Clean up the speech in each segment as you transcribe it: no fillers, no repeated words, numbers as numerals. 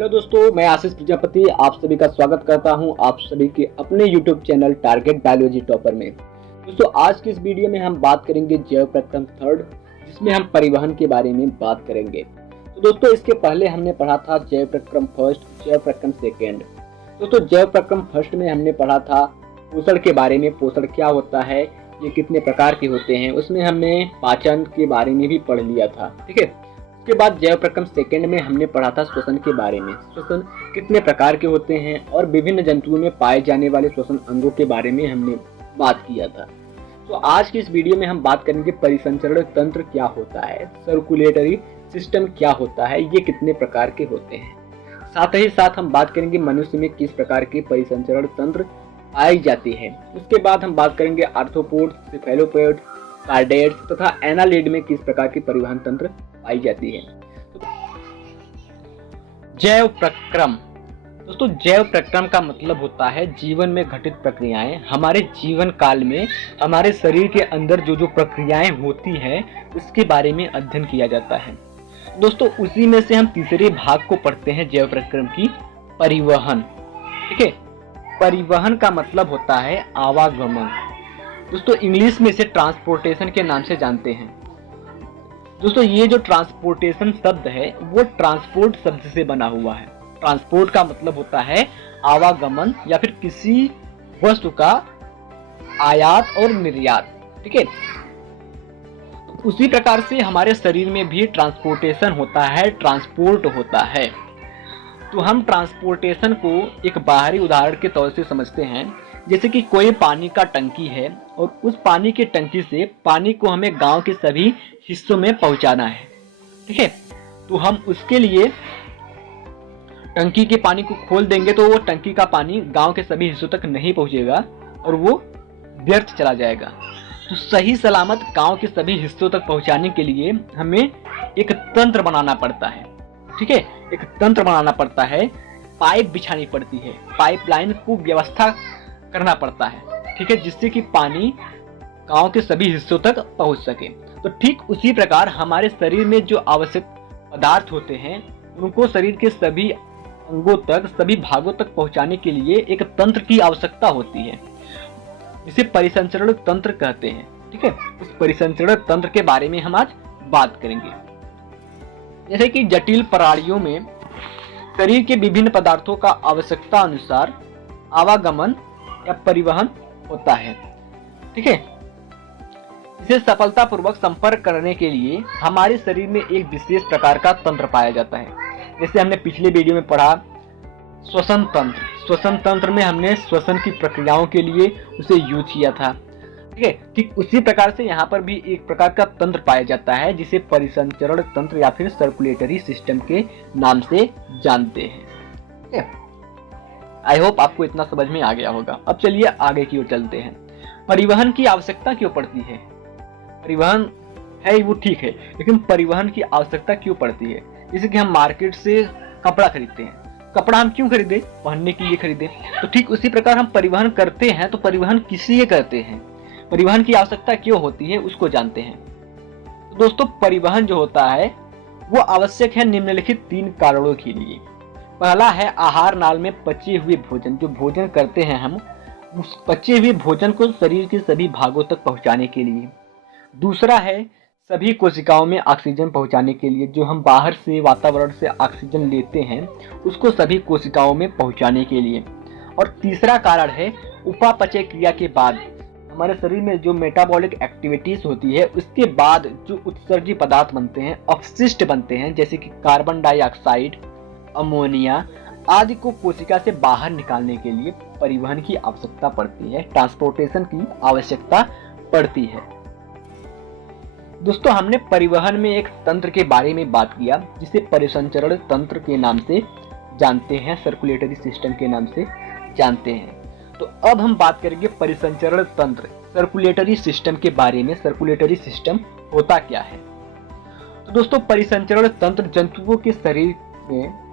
Hello दोस्तों, मैं आशीष प्रजापति आप सभी का स्वागत करता हूं आप सभी के अपने YouTube channel target biology topper में। दोस्तों, आज की इस वीडियो में हम बात करेंगे जैव प्रक्रम थर्ड, जिसमें हम परिवहन के बारे में बात करेंगे। तो दोस्तों, इसके पहले हमने पढ़ा था जैव प्रक्रम फर्स्ट, जैव प्रक्रम सेकेंड। दोस्तों, जैव प्रक्रम फर्स्ट में हमने पढ़ा था पोषण के बारे में, पोषण क्या होता है, ये कितने प्रकार के होते हैं। उसमें हमने पाचन के बारे में भी पढ़ लिया था। ठीक है, उसके बाद जैव प्रक्रम सेकेंड में हमने पढ़ा था श्वसन के बारे में, श्वसन कितने प्रकार के होते हैं और विभिन्न जंतुओं में पाए जाने वाले श्वसन अंगों के बारे में हमने बात किया था। तो आज की इस वीडियो में हम बात करेंगे परिसंचरण तंत्र क्या होता है, सर्कुलेटरी सिस्टम क्या होता है, ये कितने प्रकार के होते हैं। साथ ही साथ हम बात करेंगे मनुष्य में किस प्रकार के परिसंचरण तंत्र पाई जाती है। उसके बाद हम बात करेंगे आर्थ्रोपोड्स, सेफेलोपोड, कार्डेट्स तथा एनालिड में किस प्रकार की परिवहन तंत्र पाई जाती है। जैव प्रक्रम। दोस्तों, जैव प्रक्रम का मतलब होता है जीवन में घटित प्रक्रियाएं। हमारे जीवन काल में हमारे शरीर के अंदर जो जो प्रक्रियाएं होती हैं उसके बारे में अध्ययन किया जाता है। दोस्तों, उसी में से हम तीसरे भाग को पढ़ते हैं, जैव प्रक्रम की परिवहन। ठीक है, परिवहन का मतलब होता है आवागमन। दोस्तों, इंग्लिश में इसे ट्रांसपोर्टेशन के नाम से जानते हैं। दोस्तों, ये जो ट्रांसपोर्टेशन शब्द है वो ट्रांसपोर्ट शब्द से बना हुआ है। ट्रांसपोर्ट का मतलब होता है आवागमन या फिर किसी वस्तु का आयात और निर्यात। ठीक है, तो उसी प्रकार से हमारे शरीर में भी ट्रांसपोर्टेशन होता है, ट्रांसपोर्ट होता है। तो हम ट्रांसपोर्टेशन को एक बाहरी उदाहरण के तौर से समझते हैं, जैसे कि कोई पानी का टंकी है और उस पानी की टंकी से पानी को हमें गांव के सभी हिस्सों में पहुंचाना है। ठीक है, तो हम उसके लिए टंकी के पानी को खोल देंगे तो वो टंकी का पानी गांव के सभी हिस्सों तक नहीं पहुंचेगा और वो व्यर्थ चला जाएगा। तो सही सलामत गांव के सभी हिस्सों तक पहुंचाने के लिए हमें एक तंत्र बनाना पड़ता है। ठीक है, एक तंत्र बनाना पड़ता है, पाइप बिछानी पड़ती है, पाइपलाइन को व्यवस्था करना पड़ता है। ठीक है, जिससे कि पानी गांव के सभी हिस्सों तक पहुंच सके। तो ठीक उसी प्रकार हमारे शरीर में जो आवश्यक पदार्थ होते हैं उनको शरीर के सभी अंगों तक, सभी भागों तक पहुंचाने के लिए एक तंत्र की आवश्यकता होती है, जिसे परिसंचरण तंत्र कहते हैं। ठीक है, उस परिसंचरण तंत्र के बारे में हम आज बात करेंगे। जैसे कि जटिल प्रणालियों में शरीर के विभिन्न पदार्थों का आवश्यकता अनुसार आवागमन या परिवहन होता है। ठीक है, इसे सफलतापूर्वक संपर्क करने के लिए हमारे शरीर में एक विशेष प्रकार का तंत्र पाया जाता है। जैसे हमने पिछले वीडियो में पढ़ा श्वसन तंत्र। श्वसन तंत्र में हमने श्वसन की प्रक्रियाओं के लिए उसे यूज किया था। ठीक है, ठीक उसी प्रकार से यहाँ पर भी एक प्रकार का तंत्र पाया जाता है जिसे परिसंचरण तंत्र या फिर सर्कुलेटरी सिस्टम के नाम से जानते हैं। ठीक है, आई होप आपको इतना समझ में आ गया होगा। अब चलिए आगे की ओर चलते हैं। परिवहन की आवश्यकता क्यों पड़ती है? परिवहन है वो ठीक है, लेकिन परिवहन की आवश्यकता क्यों पड़ती है? जैसे कि हम मार्केट से कपड़ा खरीदते हैं, कपड़ा हम क्यों खरीदे? पहनने के लिए खरीदे। तो ठीक उसी प्रकार हम परिवहन करते हैं, तो परिवहन किस लिए करते हैं, परिवहन की आवश्यकता क्यों होती है, उसको जानते हैं। तो दोस्तों, परिवहन जो होता है वो आवश्यक है निम्नलिखित 3 कारणों के लिए। पहला है आहार नाल में पचे हुए भोजन। जो भोजन करते हैं हम, उस पचे हुए भोजन को शरीर के सभी भागों तक पहुंचाने के लिए। दूसरा है सभी कोशिकाओं में ऑक्सीजन पहुंचाने के लिए। जो हम बाहर से, वातावरण से ऑक्सीजन लेते हैं उसको सभी कोशिकाओं में पहुंचाने के लिए। और तीसरा कारण है उपापचय क्रिया के बाद हमारे शरीर में जो मेटाबॉलिक एक्टिविटीज होती है उसके बाद जो उत्सर्जी पदार्थ बनते हैं, अपशिष्ट बनते हैं, जैसे कि कार्बन डाइऑक्साइड, अमोनिया आदि को कोशिका से बाहर निकालने के लिए परिवहन की आवश्यकता पड़ती है, ट्रांसपोर्टेशन की आवश्यकता पड़ती है। दोस्तों, हमने परिवहन में एक तंत्र के बारे में बात किया जिसे परिसंचरण तंत्र के नाम से जानते हैं, सर्कुलेटरी सिस्टम के नाम से जानते हैं। तो अब हम बात करेंगे परिसंचरण तंत्र, सर्कुलेटरी सिस्टम के बारे में। सर्कुलेटरी सिस्टम होता क्या है? तो दोस्तों, परिसंचरण तंत्र जंतुओं के शरीर में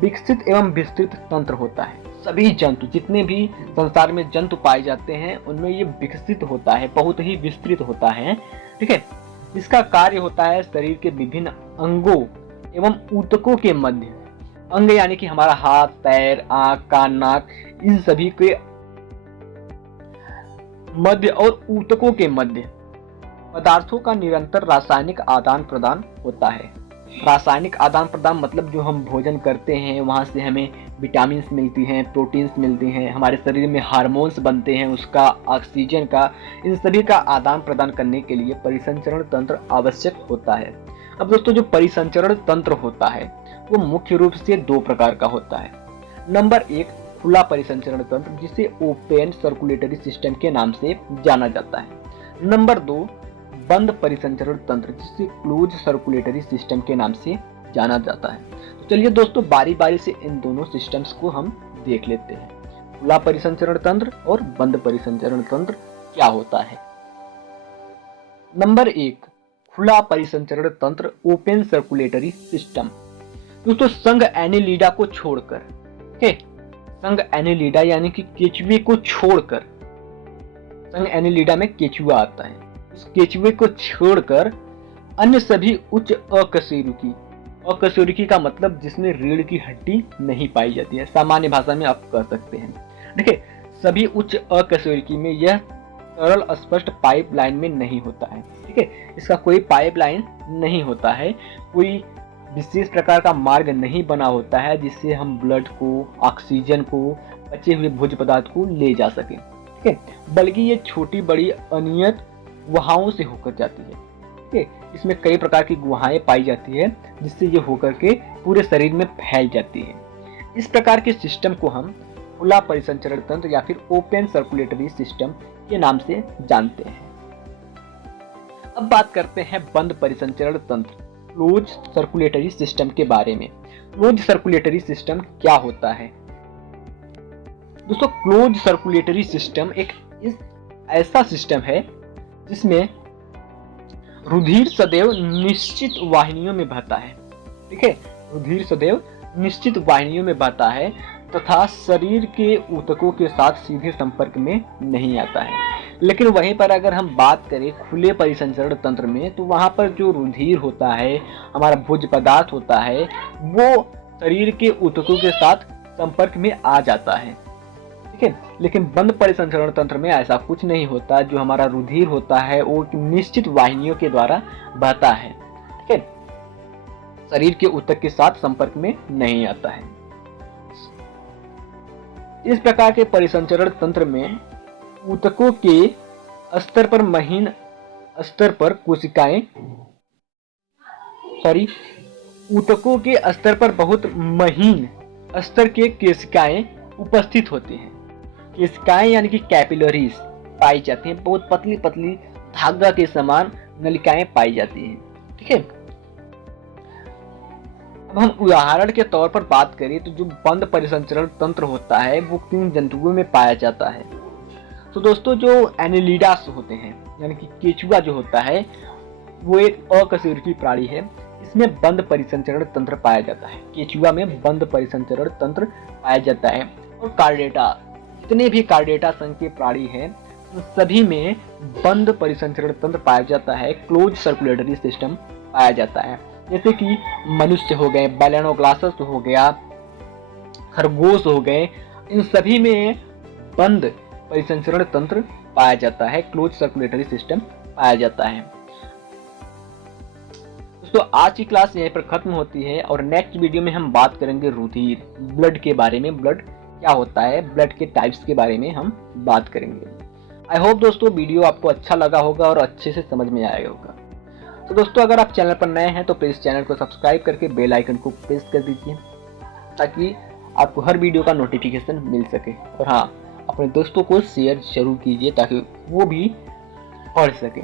विकसित एवं विस्तृत तंत्र होता है। सभी जंतु, जितने भी संसार में जंतु पाए जाते हैं उनमें ये विकसित होता है, बहुत ही विस्तृत होता है। ठीक है, इसका कार्य होता है शरीर के विभिन्न अंगों एवं ऊतकों के मध्य अंग यानी कि हमारा हाथ, पैर, आंख, कान, नाक, इन सभी के मध्य और ऊतकों के मध्य पदार्थों का निरंतर रासायनिक आदान प्रदान होता है। रासायनिक आदान प्रदान मतलब जो हम भोजन करते हैं वहाँ से हमें विटामिन मिलती हैं, प्रोटीन्स मिलती हैं, हमारे शरीर में हार्मोन्स बनते हैं, उसका, ऑक्सीजन का, इन सभी का आदान प्रदान करने के लिए परिसंचरण तंत्र आवश्यक होता है। अब दोस्तों जो परिसंचरण तंत्र होता है वो मुख्य रूप से दो प्रकार का होता है। नंबर 1 खुला परिसंचरण तंत्र जिसे ओपन सर्कुलेटरी सिस्टम के नाम से जाना जाता है। नंबर 2 बंद परिसंचरण तंत्र जिसे क्लोज सर्कुलेटरी सिस्टम के नाम से जाना जाता है। तो चलिए दोस्तों बारी बारी से इन दोनों सिस्टम्स को हम देख लेते हैं। खुला परिसंचरण तंत्र और बंद परिसंचरण तंत्र क्या होता है। नंबर 1 खुला परिसंचरण तंत्र ओपन सर्कुलेटरी सिस्टम। दोस्तों संघ एनेलिडा को छोड़कर, संघ एनेलिडा यानी कि केचुए को छोड़कर, संघ एनेलिडा में केचुआ आता है, उस केचुए को छोड़कर अन्य सभी उच्च अकशेरुकी, अकशेरुकी का मतलब जिसमें रीढ़ की हड्डी नहीं पाई जाती है, सामान्य भाषा में आप कह सकते हैं। देखिए सभी उच्च अकशेरुकी में यह सरल स्पष्ट पाइपलाइन में नहीं होता है। ठीक है, इसका कोई पाइपलाइन नहीं होता है, कोई विशेष प्रकार का मार्ग नहीं बना होता है जिससे हम ब्लड को, ऑक्सीजन को, बचे हुए भोज्य पदार्थ को ले जा सके। ठीक है, बल्कि ये छोटी बड़ी अनियत गुहाओं से होकर जाती है। ठीक है, इसमें कई प्रकार की गुहाएं पाई जाती है जिससे ये होकर के पूरे शरीर में फैल जाती है। इस प्रकार के सिस्टम को हम खुला परिसंचरण तंत्र या फिर ओपन सर्कुलेटरी सिस्टम के नाम से जानते हैं। अब बात करते हैं बंद परिसंचरण तंत्र, क्लोज सर्कुलेटरी सिस्टम के बारे में। क्लोज सर्कुलेटरी सिस्टम क्या होता है? दोस्तों क्लोज सर्कुलेटरी सिस्टम एक ऐसा सिस्टम है जिसमें रुधिर सदैव निश्चित वाहिनियों में बहता है। ठीक है, रुधिर सदैव निश्चित वाहिनियों में बहता है तथा शरीर के ऊतकों के साथ सीधे संपर्क में नहीं आता है। लेकिन वहीं पर अगर हम बात करें खुले परिसंचरण तंत्र में तो वहां पर जो रुधिर होता है, हमारा भोज्य पदार्थ होता है, वो शरीर के ऊतकों के साथ संपर्क में आ जाता है। ठीक है, लेकिन बंद परिसंचरण तंत्र में ऐसा कुछ नहीं होता। जो हमारा रुधिर होता है वो निश्चित वाहिनियों के द्वारा बहता है। ठीक है, शरीर के ऊतक के साथ संपर्क में नहीं आता है। इस प्रकार के परिसंचरण तंत्र में ऊतकों के स्तर पर महीन स्तर पर कोशिकाएं, ऊतकों के स्तर पर बहुत महीन स्तर के कोशिकाएं उपस्थित होती हैं। कोशिकाएं यानी कि कैपिलरीज पाई जाती हैं, बहुत पतली पतली धागा के समान नलिकाएं पाई जाती हैं। ठीक है, अब हम उदाहरण के तौर पर बात करें तो जो बंद परिसंचरण तंत्र होता है वो किन जंतुओं में पाया जाता है? तो दोस्तों जो एनेलिडास होते हैं यानी कि केचुआ जो होता है वो एक अकशेरुकी प्राणी है, इसमें बंद परिसंचरण तंत्र पाया जाता है। केचुआ में बंद परिसंचरण तंत्र पाया जाता है। और कार्डेटा, जितने भी कार्डेटा संघ के प्राणी हैं उन सभी में बंद परिसंचरण तंत्र पाया जाता है, क्लोज सर्कुलेटरी सिस्टम पाया जाता है। जैसे कि मनुष्य हो गए, बैलेनोग्लासस हो गया, खरगोश हो गए, इन सभी में बंद परिसंचरण तंत्र पाया जाता है, क्लोज सर्कुलेटरी सिस्टम पाया जाता है। दोस्तों आज की क्लास यहीं पर खत्म होती है और नेक्स्ट वीडियो में हम बात करेंगे रुधिर, ब्लड के बारे में, ब्लड क्या होता है, ब्लड के टाइप्स के बारे में हम बात करेंगे। आई होप दोस्तों वीडियो आपको अच्छा लगा होगा और अच्छे से समझ में आया होगा। तो दोस्तों अगर आप चैनल पर नए हैं तो प्लीज चैनल को सब्सक्राइब करके बेल आइकन को प्रेस कर दीजिए ताकि आपको हर वीडियो का नोटिफिकेशन मिल सके। और हाँ, अपने दोस्तों को शेयर जरूर कीजिए ताकि वो भी पढ़ सकें।